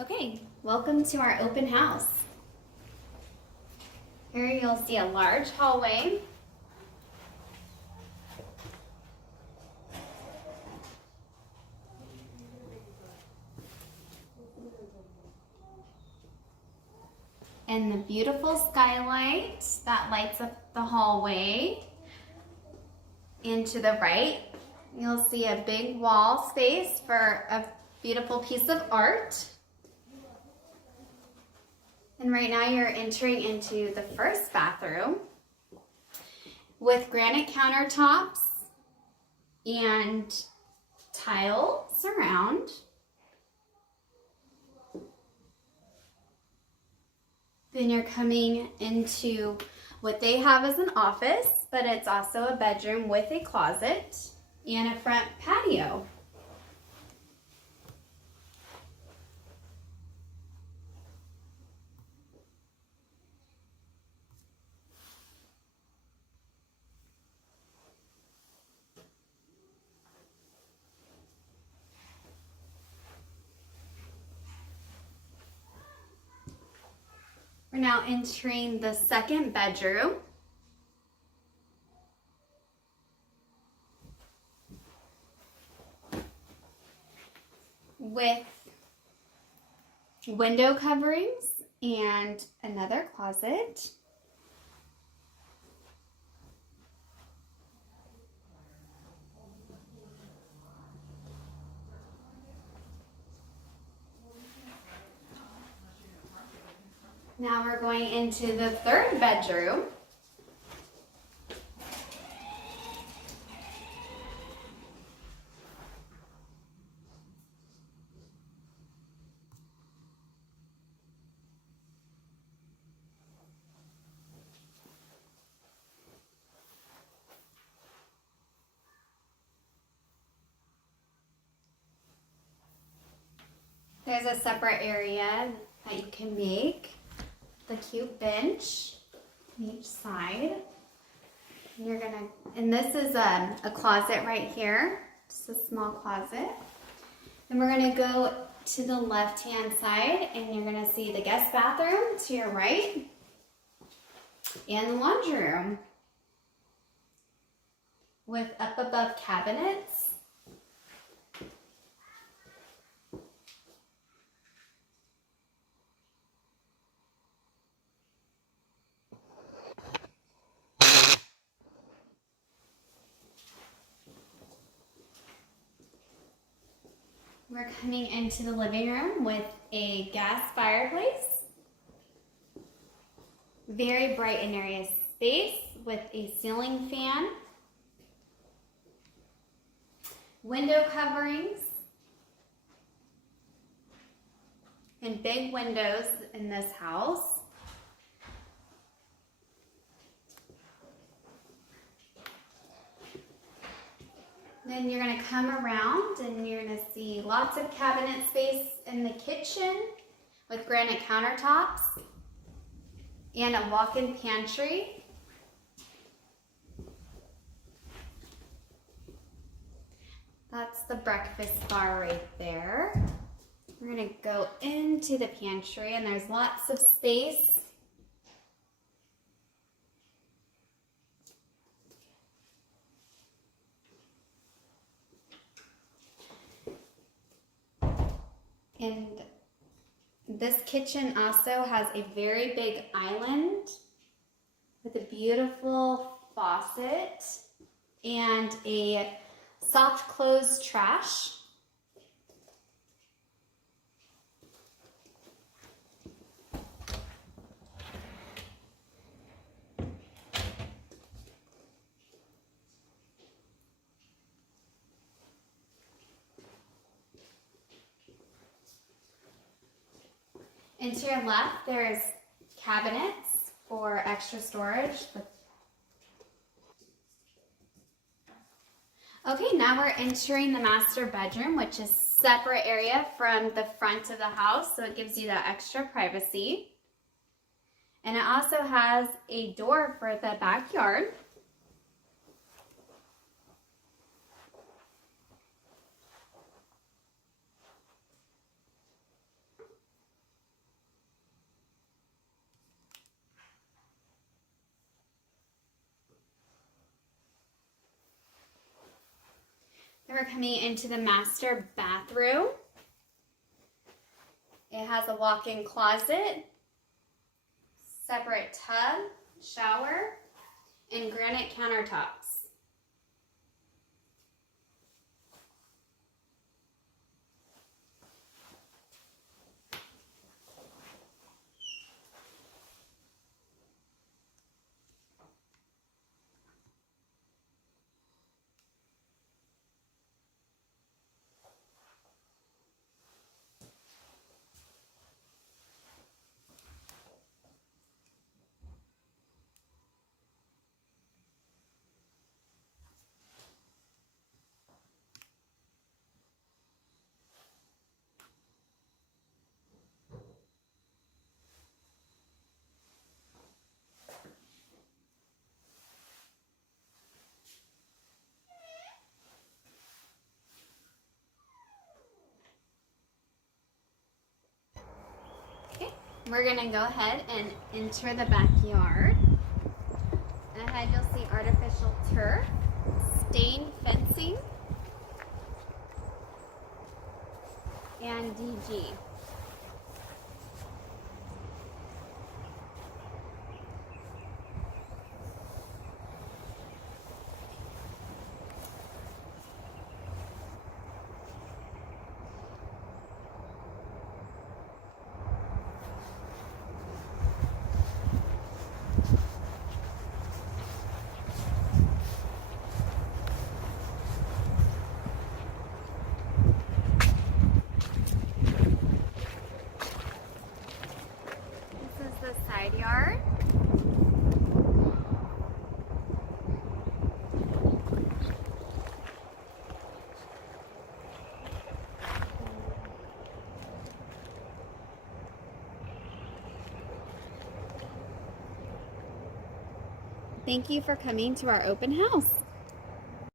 Okay, welcome to our open house. Here you'll see a large hallway. And the beautiful skylight that lights up the hallway. And to the right, you'll see a big wall space for a beautiful piece of art. And right now you're entering into the first bathroom with granite countertops and tile surround. Then you're coming into what they have as an office, but it's also a bedroom with a closet and a front patio. We're now entering the second bedroom. With window coverings and another closet. Now we're going into the third bedroom. There's a separate area that you can make. The cute bench on each side. And this is a closet right here, just a small closet. Then we're gonna go to the left-hand side and you're gonna see the guest bathroom to your right and the laundry room with up above cabinets. We're coming into the living room with a gas fireplace. Very bright and airy space with a ceiling fan. Window coverings. And big windows in this house. Then you're going to come around and you're going to see lots of cabinet space in the kitchen with granite countertops and a walk-in pantry. That's the breakfast bar right there. We're going to go into the pantry and there's lots of space. And this kitchen also has a very big island with a beautiful faucet and a soft close trash. And to your left, there's cabinets for extra storage. Okay, now we're entering the master bedroom, which is a separate area from the front of the house, so it gives you that extra privacy. And it also has a door for the backyard. And we're coming into the master bathroom. It has a walk-in closet, separate tub, shower, and granite countertops. We're gonna go ahead and enter the backyard. Ahead you'll see artificial turf, stained fencing, and DG. The side yard. Thank you for coming to our open house.